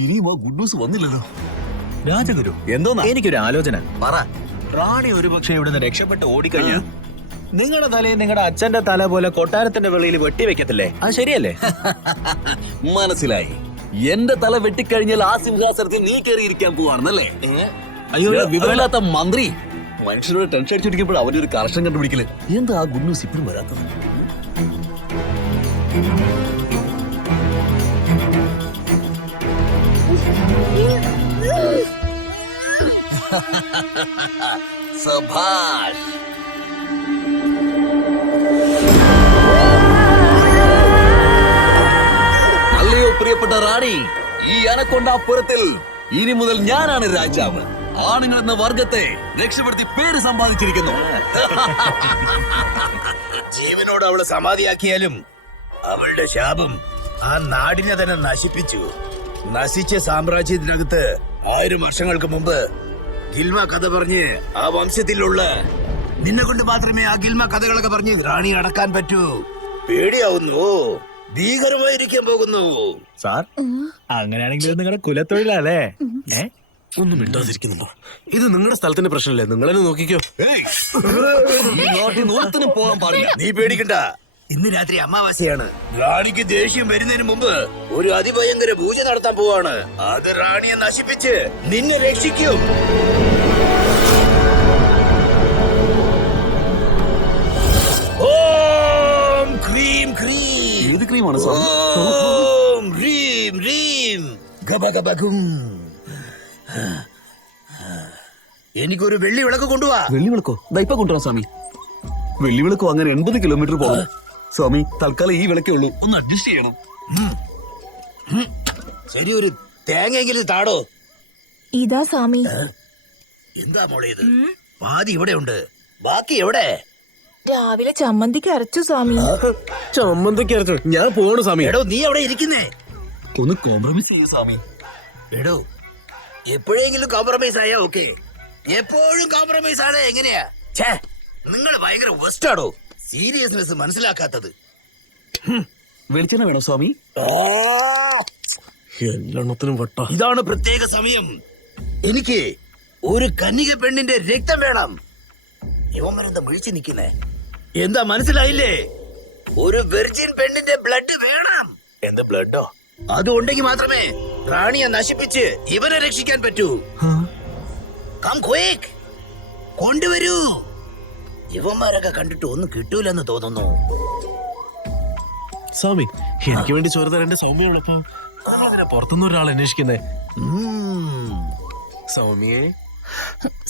ഇനിയും ആ good news വന്നില്ലല്ലോ. രാജഗുരു, എന്തോന്നാ? എനിക്കൊരു ആലോചന. പറ. റാണി ഒരുപക്ഷെ ഇവിടുന്ന് രക്ഷപ്പെട്ട് ഓടിക്കഴിഞ്ഞു നിങ്ങളുടെ തലയെ നിങ്ങളുടെ അച്ഛന്റെ തല പോലെ കൊട്ടാരത്തിന്റെ വെളിയിൽ വെട്ടിവെക്കത്തില്ലേ? അത് ശരിയല്ലേ? മനസ്സിലായി. എന്റെ തല വെട്ടിക്കഴിഞ്ഞാൽ ആ സിംഹാസനത്തിൽ നീ കയറിയിരിക്കാൻ പോവാണെന്നല്ലേ? അയ്യോ, വിവരമില്ലാത്ത മന്ത്രി. മനുഷ്യരോട് ടെൻഷൻ അടിച്ചിരിക്കുമ്പോൾ അവന്റെ ഒരു കർഷം കണ്ടുപിടിക്കല്. എന്താ ആ ഗുഡ് ന്യൂസ് ഇപ്പോഴും വരാത്തത്? സഭാഷ്. അല്ലയോ പ്രിയപ്പെട്ട റാണി, ഈ അനക്കൊണ്ടാപ്പുറത്തിൽ ഇനി മുതൽ ഞാനാണ് രാജാവ്. ആണുങ്ങൾ എന്ന വർഗത്തെ രക്ഷപ്പെടുത്തി പേര് സമ്പാദിച്ചിരിക്കുന്നു. ജീവനോട് അവള് സമാധിയാക്കിയാലും അവളുടെ ശാപം ആ നാടിനെ തന്നെ നശിപ്പിച്ചു. നശിച്ച സാമ്രാജ്യത്തിനകത്ത് 1000 വർഷങ്ങൾക്ക് മുമ്പ് ഗിൽമ കഥ പറഞ്ഞ് ആ വംശത്തിലുള്ള നിന്നെ കൊണ്ട് മാത്രമേ ആ ഗിൽമ കഥകളൊക്കെ പറഞ്ഞ് റാണി അടക്കാൻ പറ്റൂ. പേടിയാവുന്നു, ഭീകരമായിരിക്കാൻ പോകുന്നു. സാർ, അങ്ങനെയാണെങ്കിൽ നിങ്ങളുടെ കുലത്തൊഴിലല്ലേ? ഒന്നും മിണ്ടാതിരിക്കുന്നുണ്ടോ? ഇത് നിങ്ങളുടെ സ്ഥലത്തിന്റെ പ്രശ്നമല്ലേ? നിങ്ങളെന്നെ നോക്കിക്കോ. പോകാൻ പാടില്ല. നീ പേടിക്കണ്ട, ഇന്ന് രാത്രി അമാവാസ്യയാണ്. റാണിക്ക് ദേഷ്യം വരുന്നതിന് മുമ്പ് ഒരു അതിഭയങ്കര പൂജ നടത്താൻ പോവാണ്. അത് റാണിയെ നശിപ്പിച്ച് നിന്നെ രക്ഷിക്കും. ഓം ക്രീം ക്രീം. ഏത് ക്രീമാണ് സാർ? ഓം ഹ്രീം ഹ്രീം ഗബഗബഗും. എനിക്കൊരു വെള്ളി വിളക്ക് കൊണ്ടുപോവാ. വെള്ളി വിളക്കോ? ഇപ്പൊ കൊണ്ടുവരാം സ്വാമി. വെള്ളി വിളക്കോ? അങ്ങനെ 80 കിലോമീറ്റർ പോകണം സ്വാമി. തൽക്കാലം ഈ വിളക്കേ ഉള്ളൂ, ഒന്ന് അഡ്ജസ്റ്റ് ചെയ്യണം. ശരി, ഒരു തേങ്ങയെങ്കിലും താടോ. ഇതാ സ്വാമി. എന്താ മോളെ ഇത്? പാതി ഇവിടെ ഉണ്ട്, ബാക്കി എവിടെ? രാവിലെ ചമ്മന്തിക്ക് അരച്ചു സ്വാമി. ചമ്മന്തൊക്കെ അരച്ചു. ഞാൻ പോണു സ്വാമി. എടോ, നീ അവിടെ ഇരിക്കുന്നേ. ഒന്ന് കോംപ്രമൈസ് ചെയ്യൂ സ്വാമി. എടോ, എപ്പോഴെങ്കിലും കോംപ്രമൈസ് ആയാ ഓക്കെ, എപ്പോഴും കോംപ്രമൈസ് ആണ് എങ്ങനെയാ? ഛേ, നിങ്ങൾ ഭയങ്കര വെസ്റ്റാടോ. സീരിയസ്നെസ് മനസ്സിലാക്കാത്തത്. വെളിച്ചെണ്ണ വേണോ സ്വാമി? എല്ലെണ്ണത്തിനും വട്ട. ഇതാണ് പ്രത്യേക സമയം. എനിക്ക് ഒരു കന്യക പെണ്ണിന്റെ രക്തം വേണം. യുവമരെന്താ വിളിച്ചു നിൽക്കുന്നേ? എന്താ മനസ്സിലായില്ലേ? ഒരു വെർജിൻ പെണ്ണിന്റെ ബ്ലഡ് വേണം. എന്ത് ബ്ലഡോ? അത് ഉണ്ടെങ്കിൽ മാത്രമേ റാണിയെ നശിപ്പിച്ച് ഇവനെ രക്ഷിക്കാൻ പറ്റൂ. കം ക്വിക്ക്, കൊണ്ടുവരൂ. ഇവന്മാരൊക്കെ കണ്ടിട്ട് ഒന്നും കിട്ടൂലെന്ന് തോന്നുന്നു. സ്വാമി, എനിക്ക് വേണ്ടി ചോര തരേണ്ട സൗമ്യയുള്ളപ്പോ പുറത്തുനിന്ന് ഒരാൾ അന്വേഷിക്കുന്നേ. സൗമ്യേ,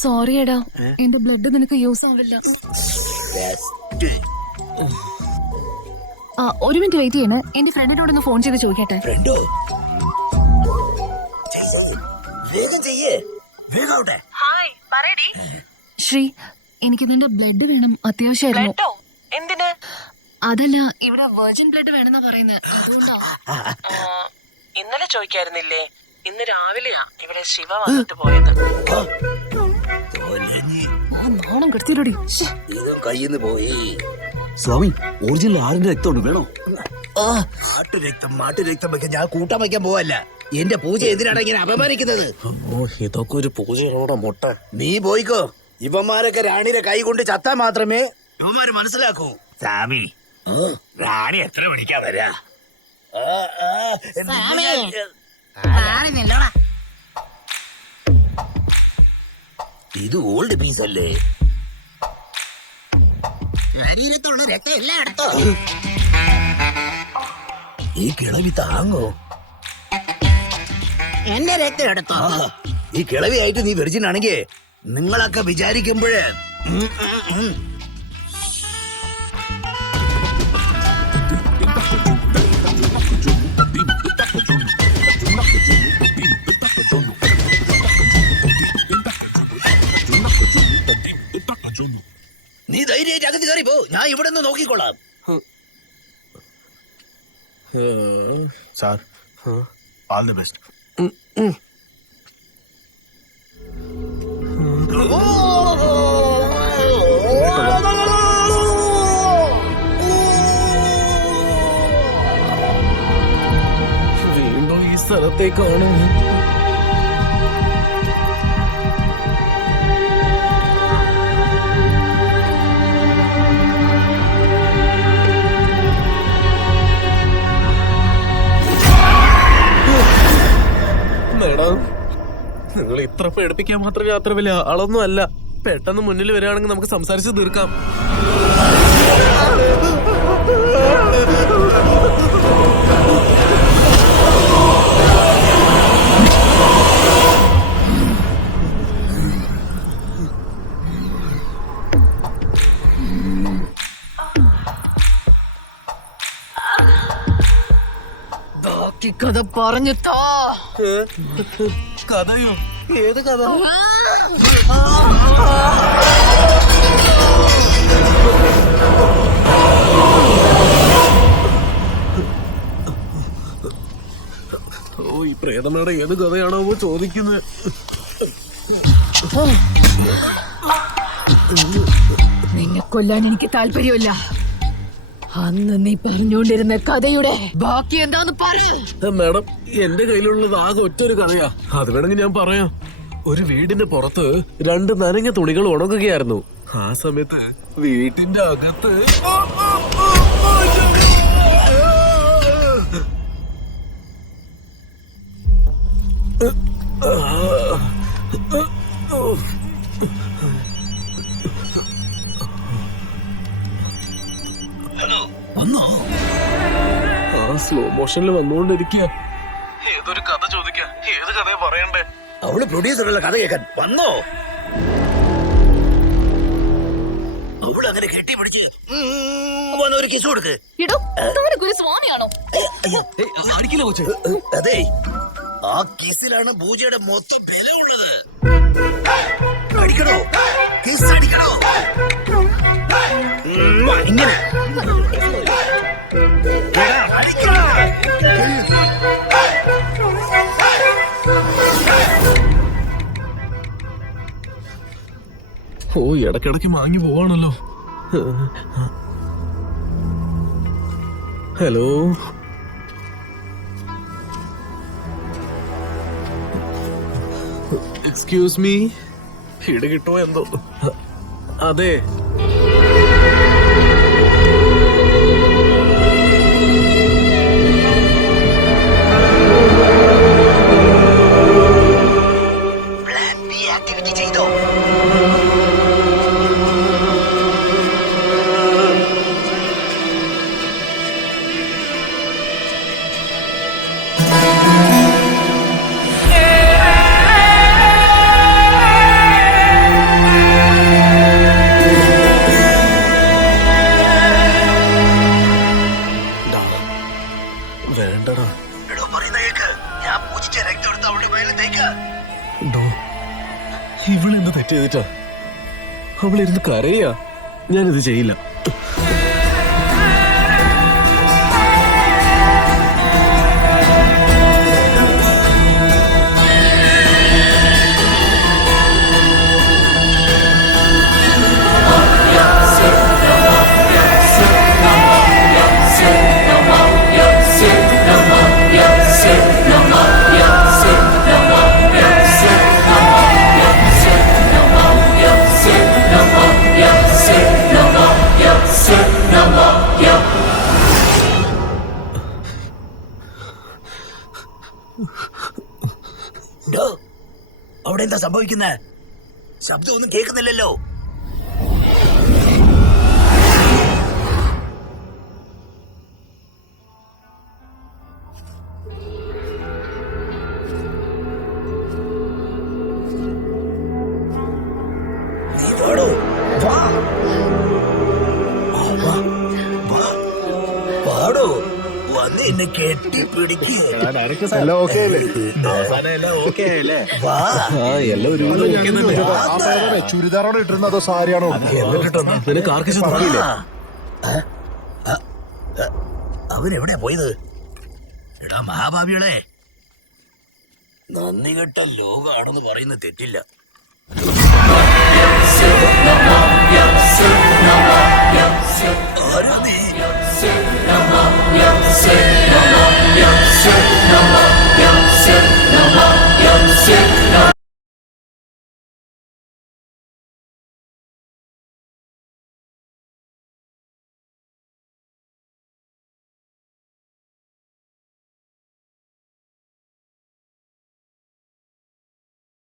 സോറി എടാ, എന്റെ ബ്ലഡ് നിനക്ക് യൂസ് ആവില്ല. ഒരു മിനിറ്റ് വെയിറ്റ് ചെയ്യണേ, എന്റെ ഫ്രണ്ടിനോടൊന്ന് ഫോൺ ചെയ്ത് ചോദിക്കട്ടെ. ഫ്രണ്ടോ? വേഗം ചെയ്യേ, വേഗാവട്ടെ. ശ്രീ, എനിക്ക് നിന്റെ ബ്ലഡ് വേണം, അത്യാവശ്യമായിരുന്നു. എന്തിന്? അതല്ല, ഇവിടെ വെർജിൻ ബ്ലഡ് വേണമെന്നാ പറയുന്നത്, അതുകൊണ്ടാ. ഇന്നലെ ചോദിക്കായിരുന്നില്ലേ? ഇന്ന് രാവിലെയാ ഇവിടെ ശിവ വന്നിട്ട് പോയത്. നാണം കെടുത്തിരടി. ഇതും കയ്യിന്ന് പോയി. സ്വാമി, ഒറിജിനൽ ആടിന്റെ രക്തമുണ്ട്, വേണോ? മാട്ടുരക്തം വെക്കാൻ ഞാൻ കൂട്ടാൻ വയ്ക്കാൻ പോവല്ല. എന്റെ പൂജ എന്തിനാണ് ഇങ്ങനെ അപമാനിക്കുന്നത്? ഇതൊക്കെ ഒരു പൂജയോടെ മുട്ട. നീ പോയിക്കോ. ഇവന്മാരൊക്കെ റാണിയുടെ കൈ കൊണ്ട് ചത്താ മാത്രമേ ഇവന്മാര് മനസ്സിലാക്കൂ. സ്വാമി, റാണി എത്ര മണിക്കാ വരാ? ഇത് ഓൾഡ് പീസ് അല്ലേ? ശരീരത്തുള്ള രക്തം എല്ലാം എടുത്തോ? ഈ കിളവി താങ്ങോ? എന്റെ രക്തം എടുത്തോ? ഈ കിളവിയായിട്ട് നീ വെർജിൻ ആണെങ്കിൽ നിങ്ങളൊക്കെ വിചാരിക്കുമ്പോഴേ നീ ധൈര്യമായിട്ട് അകത്ത് കയറി പോ, ഞാൻ ഇവിടെ നിന്ന് നോക്കിക്കോളാം. Sir, all the best. വീണ്ടും ഈ സ്ഥലത്തേക്കാണ്. മേഡം, നിങ്ങൾ ഇത്ര പേടിപ്പിക്കാൻ മാത്രം അത്ര വലിയ ആളൊന്നും അല്ല. പെട്ടെന്ന് മുന്നിൽ വരികയാണെങ്കിൽ നമുക്ക് സംസാരിച്ച് തീർക്കാം. കഥ പറഞ്ഞു താ. കഥയോ? ഏത് കഥ? ഓ, ഈ പ്രേതമേടെ ഏത് കഥയാണോ ചോദിക്കുന്നത്? നിന്നെ കൊല്ലാൻ എനിക്ക് താല്പര്യമില്ല. അന്ന് നീ പറഞ്ഞുകൊണ്ടിരുന്ന കഥയുടെ ബാക്കി എന്താന്ന് പറ. മാഡം, എന്റെ കയ്യിലുള്ളത് ആകെ ഒറ്റൊരു കഥയാ. അത് വേണമെങ്കിൽ ഞാൻ പറയാം. ഒരു വീടിന്റെ പുറത്ത് 2 നനഞ്ഞ തുണികൾ ഉണങ്ങുകയായിരുന്നു. ആ സമയത്ത് വീട്ടിന്റെ അകത്ത് സ്ലോ മോഷനിൽ വന്നുകൊണ്ടിരിക്കുക. ഏതൊരു കഥ ചോദിക്കാം, ഏത് കഥയാ പറയണ്ടേ? അവള് പ്രൊഡ്യൂസറുള്ള കഥ കേൾക്കാൻ വന്നോ? അവള് അങ്ങനെ കെട്ടിപ്പിടിച്ച് വന്ന ഒരു കിസ് കൊടുക്ക്. ഇടോ, ഒരു സ്വാമിയാണോ? അടിക്കില്ല കൊച്ചേ. അതെ, ആ കിസിലാണ് പൂജയുടെ മൊത്തം ബലമുള്ളത്. അടിക്കണോ? കിസ് അടിക്കണോ? ഇങ്ങനെ എടാ, അടിക്കണോ? ഓ, ഇടക്കിടക്ക് മാങ്ങി പോവാണല്ലോ. ഹലോ, എക്സ്ക്യൂസ് മീ, ഇട കിട്ടുമോ എന്തോ? അതെ, പ്ലാൻ ബി ആക്ടിവിറ്റി ചെയ്തോ? വേണ്ടടാ. എടോ, പറയുന്ന കേക്ക്. ഞാൻ പൂജിച്ച രക്തം എടുത്ത് അവളുടെ മേലെ തേക്ക്. ഡോ, ഇവളെന്ത് തെറ്റ് ചെയ്തിട്ടാ? അവളിരുന്ന് കരയാ. ഞാനിത് ചെയ്യില്ല. ഡോ, അവിടെ എന്താ സംഭവിക്കുന്നത്? ശബ്ദം ഒന്നും കേൾക്കുന്നില്ലല്ലോ. നീ വാടോ, വാ. വാ, വാ, വാടോ, വന്ന് എന്നെ കെട്ടിപ്പിടിക്കുക. എല്ലാം ഓക്കെ അല്ലേ? വാ. എല്ലാം ഒരു ചുരിദാറാണോ ഇട്ടിരുന്നത് അതോ സാരിയാണോ? നിനക്ക് ആർക്കും തറയില്ലേ? അവൻ എവിടെയാ പോയത്? എടാ മഹാഭാവികളെ, നന്ദി കെട്ട ലോകമാണെന്ന് പറയുന്ന തെറ്റില്ല. ആരാ നീ?